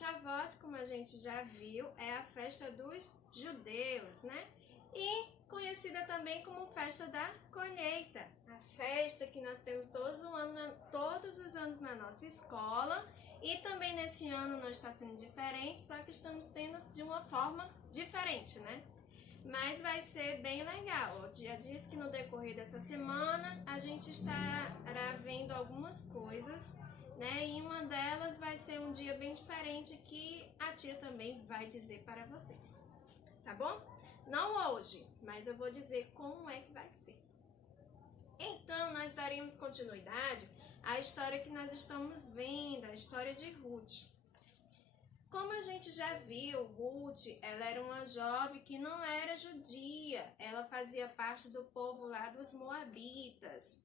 Shavuot, como a gente já viu, é a festa dos judeus, né? E conhecida também como festa da colheita, a festa que nós temos todos os anos na nossa escola. E também nesse ano não está sendo diferente, só que estamos tendo de uma forma diferente, né? Mas vai ser bem legal. O dia diz que no decorrer dessa semana a gente estará vendo algumas coisas, né? E uma delas vai ser um dia bem diferente que a tia também vai dizer para vocês, tá bom? Não hoje, mas eu vou dizer como é que vai ser. Então, nós daremos continuidade à história que nós estamos vendo, a história de Ruth. Como a gente já viu, Ruth, ela era uma jovem que não era judia, ela fazia parte do povo lá dos Moabitas.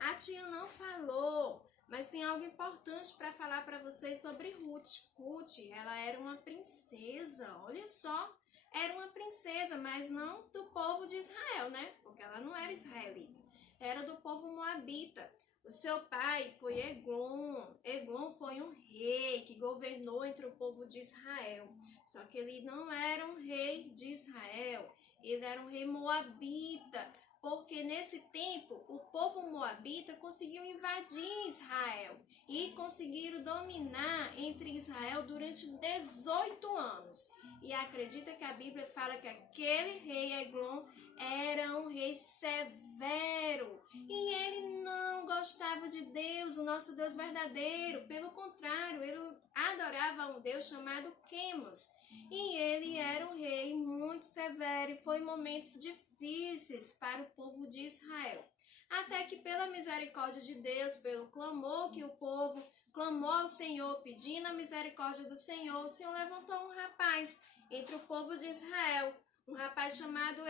A tia não falou, mas tem algo importante para falar para vocês sobre Ruth. Ruth, ela era uma princesa, olha só, era uma princesa, mas não do povo de Israel, né? Porque ela não era israelita, era do povo Moabita. O seu pai foi Eglon. Eglon foi um rei que governou entre o povo de Israel. Só que ele não era um rei de Israel, ele era um rei moabita, porque nesse tempo o povo moabita conseguiu invadir Israel e conseguiram dominar entre Israel durante 18 anos. E acredita que a Bíblia fala que aquele rei Eglon era um rei severo e ele não gostava de Deus, o nosso Deus verdadeiro. Pelo contrário, ele adorava um Deus chamado Quemos. E ele era um rei muito severo e foi momentos difíceis para o povo de Israel. Até que pela misericórdia de Deus, pelo clamor que o povo clamou ao Senhor, pedindo a misericórdia do Senhor, o Senhor levantou um rapaz entre o povo de Israel, um rapaz chamado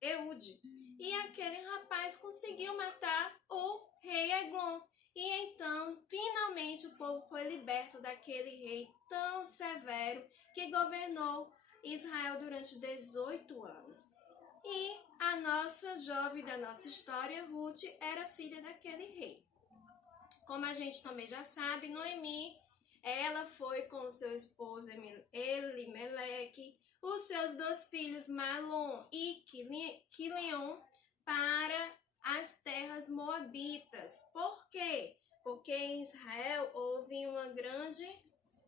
Eude. E aquele rapaz conseguiu matar o rei Eglon. E então, finalmente, o povo foi liberto daquele rei tão severo que governou Israel durante 18 anos. E a nossa jovem da nossa história, Ruth, era filha daquele rei. Como a gente também já sabe, Noemi, ela foi com o seu esposo Elimeleque, os seus 2 filhos Malom e Quileon para as terras moabitas. Por quê? Porque em Israel houve uma grande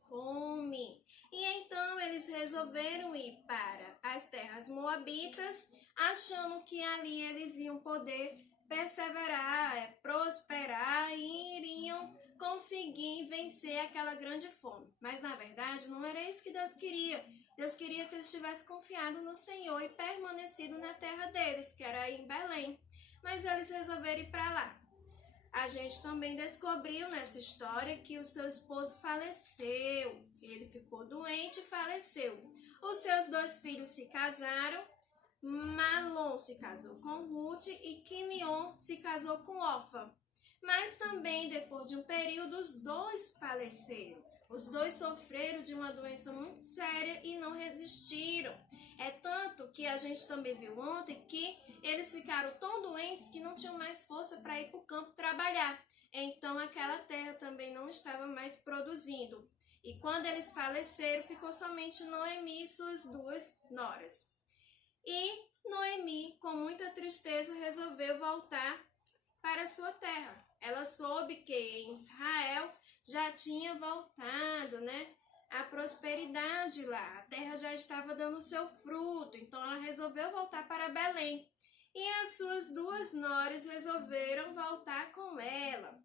fome. E então eles resolveram ir para as terras moabitas, achando que ali eles iam poder perseverar, prosperar e iriam conseguir vencer aquela grande fome. Mas na verdade não era isso que Deus queria. Deus queria que eles tivessem confiado no Senhor e permanecido na terra deles, que era em Belém. Mas eles resolveram ir para lá. A gente também descobriu nessa história que o seu esposo faleceu. Ele ficou doente e faleceu. Os seus 2 filhos se casaram. Malom se casou com Ruth e Quilion se casou com Orfa. Mas também, depois de um período, os 2 faleceram. Os 2 sofreram de uma doença muito séria e não resistiram. É tanto que a gente também viu ontem que eles ficaram tão doentes que não tinham mais força para ir para o campo trabalhar. Então aquela terra também não estava mais produzindo. E quando eles faleceram, ficou somente Noemi e suas 2 noras. E Noemi, com muita tristeza, resolveu voltar para sua terra. Ela soube que em Israel já tinha voltado, né, a prosperidade lá. A terra já estava dando seu fruto, então ela resolveu voltar para Belém. E as suas 2 noras resolveram voltar com ela.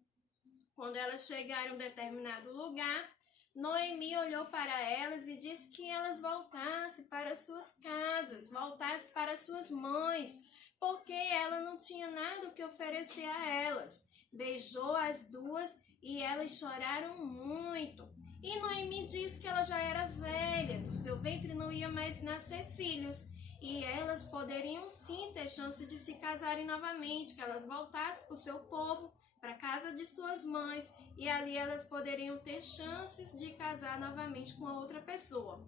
Quando elas chegaram em um determinado lugar, Noemi olhou para elas e disse que elas voltassem para suas casas, voltassem para suas mães, porque ela não tinha nada o que oferecer a elas. Beijou as 2 e elas choraram muito. E Noemi disse que ela já era velha, do seu ventre não ia mais nascer filhos. E elas poderiam sim ter chance de se casarem novamente, que elas voltassem para o seu povo, para a casa de suas mães, e ali elas poderiam ter chances de casar novamente com a outra pessoa.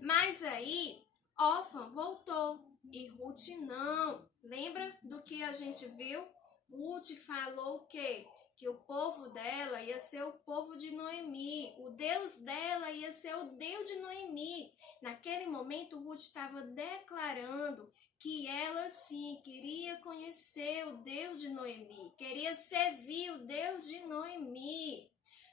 Mas aí, Orfa voltou e Ruth não. Lembra do que a gente viu? Ruth falou o quê? Que o povo dela ia ser o povo de Noemi, o Deus dela ia conhecer o Deus de Noemi. Naquele momento, Ruth estava declarando que ela sim queria conhecer o Deus de Noemi, queria servir o Deus de Noemi.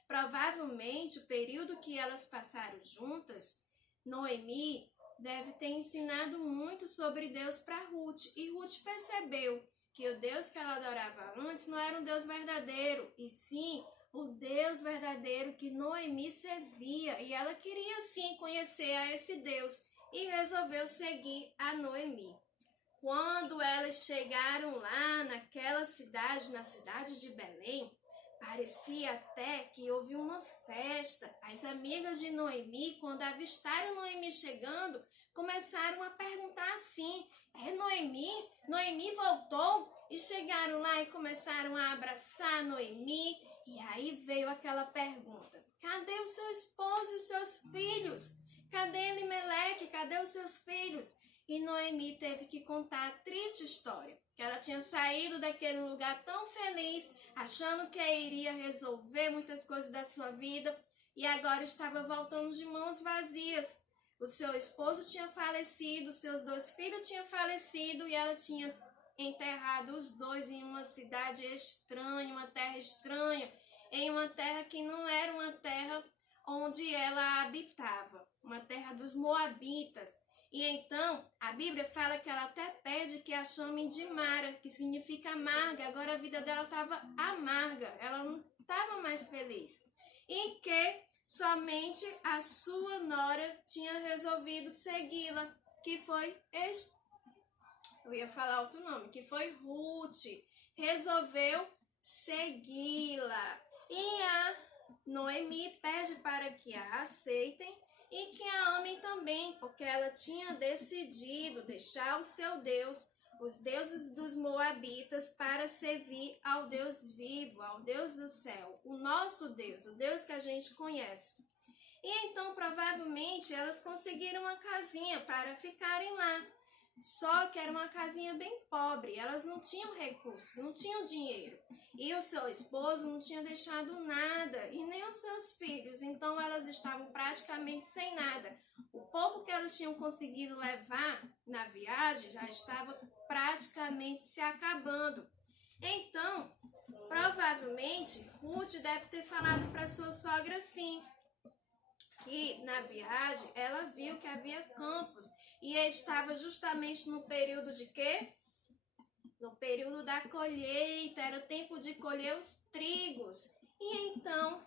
Provavelmente, o período que elas passaram juntas, Noemi deve ter ensinado muito sobre Deus para Ruth. E Ruth percebeu que o Deus que ela adorava antes não era um Deus verdadeiro, e sim o Deus verdadeiro que Noemi servia. E ela queria sim conhecer a esse Deus e resolveu seguir a Noemi. Quando elas chegaram lá naquela cidade, na cidade de Belém, parecia até que houve uma festa. As amigas de Noemi, quando avistaram Noemi chegando, começaram a perguntar assim: é Noemi? Noemi voltou? E chegaram lá e começaram a abraçar Noemi. E aí veio aquela pergunta: cadê o seu esposo e os seus filhos? Cadê Elimeleque? Cadê os seus filhos? E Noemi teve que contar a triste história, que ela tinha saído daquele lugar tão feliz, achando que iria resolver muitas coisas da sua vida, e agora estava voltando de mãos vazias. O seu esposo tinha falecido, seus 2 filhos tinham falecido, e ela tinha enterrado os 2 em uma cidade estranha, uma terra estranha, em uma terra que não era uma terra onde ela habitava, uma terra dos Moabitas. E então, a Bíblia fala que ela até pede que a chamem de Mara, que significa amarga. Agora a vida dela estava amarga, ela não estava mais feliz. E que somente a sua nora tinha resolvido segui-la, que foi eu ia falar outro nome, que foi Ruth. Resolveu segui-la. E a Noemi pede para que a aceitem e que a amem também, porque ela tinha decidido deixar o seu Deus, os deuses dos Moabitas, para servir ao Deus vivo, ao Deus do céu, o nosso Deus, o Deus que a gente conhece. E então, provavelmente, elas conseguiram uma casinha para ficarem lá. Só que era uma casinha bem pobre, elas não tinham recursos, não tinham dinheiro. E o seu esposo não tinha deixado nada, e nem os seus filhos, então elas estavam praticamente sem nada. O pouco que elas tinham conseguido levar na viagem já estava praticamente se acabando. Então, provavelmente, Ruth deve ter falado para sua sogra assim, que na viagem ela viu que havia campos e estava justamente no período de quê? No período da colheita, era o tempo de colher os trigos. E então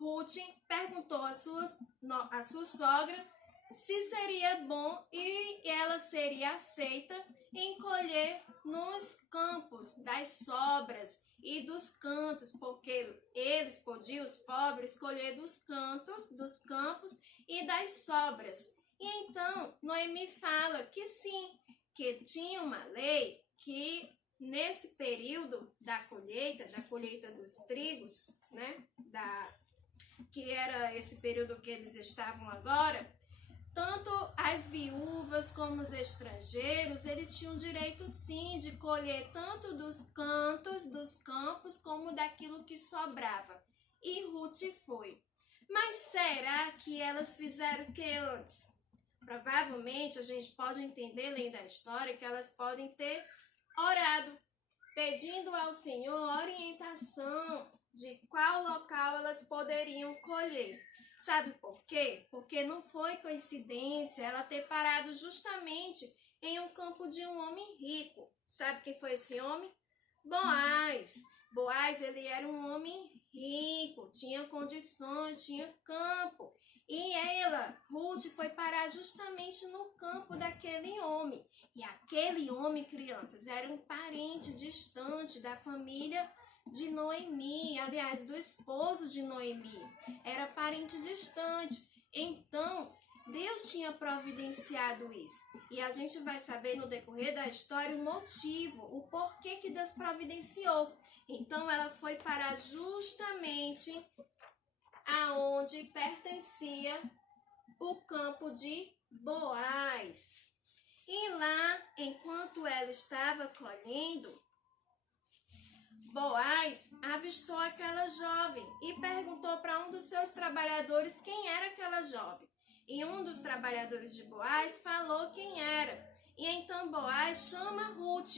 Ruth perguntou à sua sogra se seria bom e ela seria aceita em colher nos campos das sobras e dos cantos, porque eles podiam, os pobres, colher dos cantos, dos campos e das sobras. E então Noemi fala que sim, que tinha uma lei que nesse período da colheita dos trigos, né, que era esse período que eles estavam agora, tanto as viúvas como os estrangeiros, eles tinham direito sim de colher tanto dos cantos, dos campos, como daquilo que sobrava. E Ruth foi. Mas será que elas fizeram o que antes? Provavelmente a gente pode entender, lendo a história, que elas podem ter orado, pedindo ao Senhor orientação de qual local elas poderiam colher. Sabe por quê? Porque não foi coincidência ela ter parado justamente em um campo de um homem rico. Sabe quem foi esse homem? Boaz. Boaz, ele era um homem rico, tinha condições, tinha campo. E ela, Ruth, foi parar justamente no campo daquele homem. E aquele homem, crianças, era um parente distante da família de Noemi, aliás, do esposo de Noemi. Era parente distante. Então, Deus tinha providenciado isso. E a gente vai saber no decorrer da história o motivo, o porquê que Deus providenciou. Então, ela foi parar justamente aonde pertencia o campo de Boaz. E lá, enquanto ela estava colhendo, Boaz avistou aquela jovem e perguntou para um dos seus trabalhadores quem era aquela jovem. E um dos trabalhadores de Boaz falou quem era. E então Boaz chama Ruth.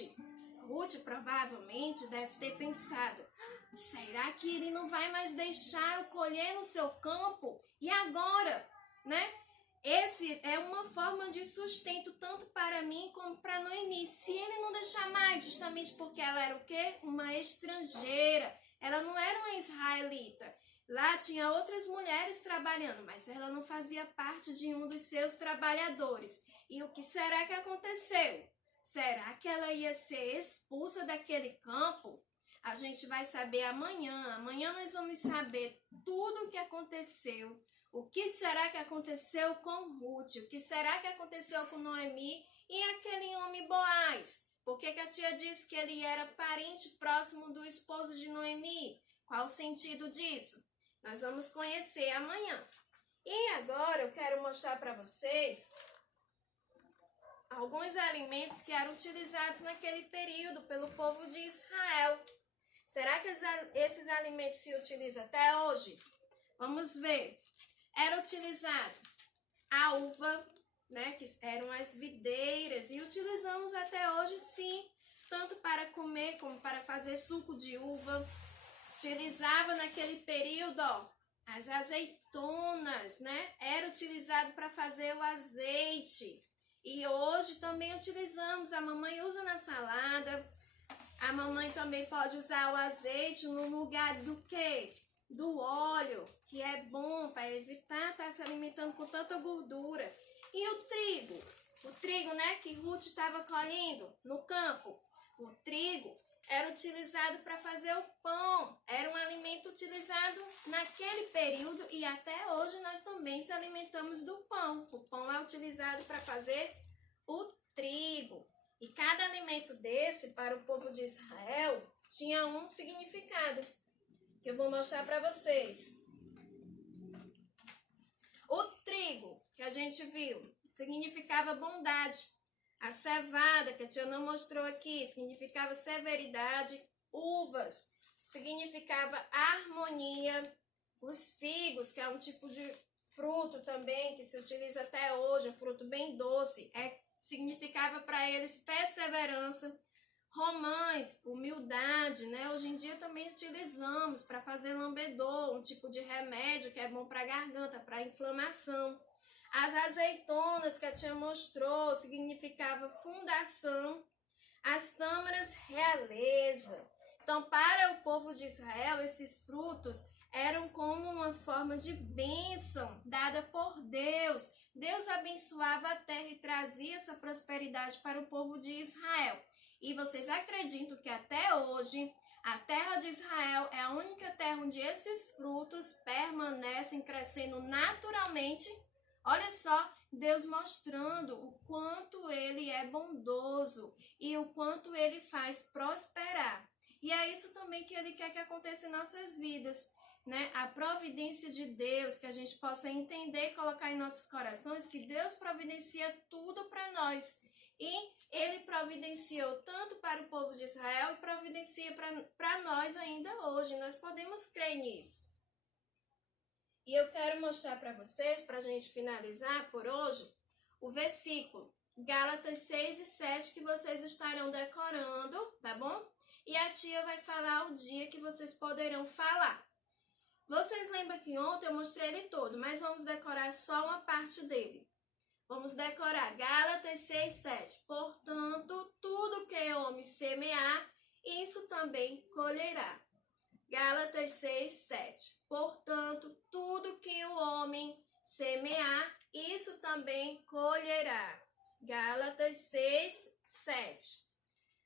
Ruth provavelmente deve ter pensado: será que ele não vai mais deixar eu colher no seu campo? E agora, né? Esse é uma forma de sustento tanto para mim como para Noemi. Se ele não deixar mais, justamente porque ela era o quê? Uma estrangeira. Ela não era uma israelita. Lá tinha outras mulheres trabalhando, mas ela não fazia parte de um dos seus trabalhadores. E o que será que aconteceu? Será que ela ia ser expulsa daquele campo? A gente vai saber amanhã. Amanhã nós vamos saber tudo o que aconteceu. O que será que aconteceu com Ruth? O que será que aconteceu com Noemi e aquele homem Boaz? Por que a tia disse que ele era parente próximo do esposo de Noemi? Qual o sentido disso? Nós vamos conhecer amanhã. E agora eu quero mostrar para vocês alguns alimentos que eram utilizados naquele período pelo povo de Israel. Será que esses alimentos se utilizam até hoje? Vamos ver. Era utilizado a uva, né, que eram as videiras, e utilizamos até hoje, sim, tanto para comer como para fazer suco de uva. Utilizava naquele período, ó, as azeitonas, né, era utilizado para fazer o azeite. E hoje também utilizamos, a mamãe usa na salada, a mamãe também pode usar o azeite no lugar do quê? Do óleo, que é bom para evitar estar se alimentando com tanta gordura. E o trigo, né, que Ruth estava colhendo no campo. O trigo era utilizado para fazer o pão, era um alimento utilizado naquele período e até hoje nós também se alimentamos do pão. O pão é utilizado para fazer o trigo. E cada alimento desse para o povo de Israel tinha um significado, que eu vou mostrar para vocês. O trigo, que a gente viu, significava bondade. A cevada, que a tia não mostrou aqui, significava severidade. Uvas, significava harmonia. Os figos, que é um tipo de fruto também, que se utiliza até hoje, um fruto bem doce, significava para eles perseverança. Romãs, humildade, né? Hoje em dia também utilizamos para fazer lambedor, um tipo de remédio que é bom para a garganta, para inflamação. As azeitonas que a tia mostrou significava fundação. As tâmaras, realeza. Então, para o povo de Israel, esses frutos eram como uma forma de bênção dada por Deus. Deus abençoava a terra e trazia essa prosperidade para o povo de Israel. E vocês acreditam que até hoje a terra de Israel é a única terra onde esses frutos permanecem crescendo naturalmente? Olha só, Deus mostrando o quanto Ele é bondoso e o quanto Ele faz prosperar. E é isso também que Ele quer que aconteça em nossas vidas, né? A providência de Deus, que a gente possa entender e colocar em nossos corações que Deus providencia tudo para nós. E Ele providenciou tanto para o povo de Israel e providencia para nós ainda hoje. Nós podemos crer nisso. E eu quero mostrar para vocês, para a gente finalizar por hoje, o versículo Gálatas 6 e 7 que vocês estarão decorando, tá bom? E a tia vai falar o dia que vocês poderão falar. Vocês lembram que ontem eu mostrei ele todo, mas vamos decorar só uma parte dele. Vamos decorar Gálatas 6, 7. Portanto, tudo que o homem semear, isso também colherá. Gálatas 6, 7. Portanto, tudo que o homem semear, isso também colherá. Gálatas 6, 7.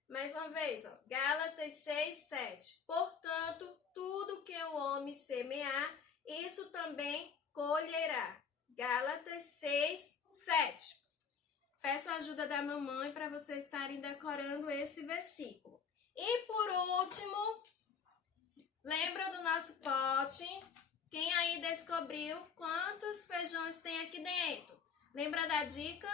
Mais uma vez, ó. Gálatas 6, 7. Portanto, tudo que o homem semear, isso também colherá. Gálatas 6, 7. Peço a ajuda da mamãe para vocês estarem decorando esse versículo. E por último, lembra do nosso pote? Quem aí descobriu quantos feijões tem aqui dentro? Lembra da dica?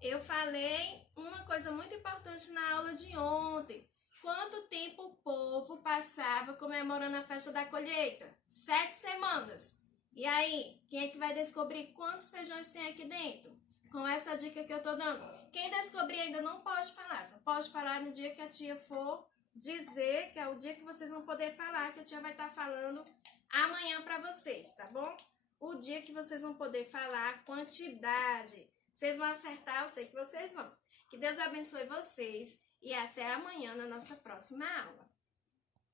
Eu falei uma coisa muito importante na aula de ontem. Quanto tempo o povo passava comemorando a festa da colheita? 7 semanas. E aí, quem é que vai descobrir quantos feijões tem aqui dentro? Com essa dica que eu tô dando. Quem descobrir ainda não pode falar. Só pode falar no dia que a tia for dizer, que é o dia que vocês vão poder falar, que a tia vai estar falando amanhã pra vocês, tá bom? O dia que vocês vão poder falar a quantidade. Vocês vão acertar, eu sei que vocês vão. Que Deus abençoe vocês e até amanhã na nossa próxima aula.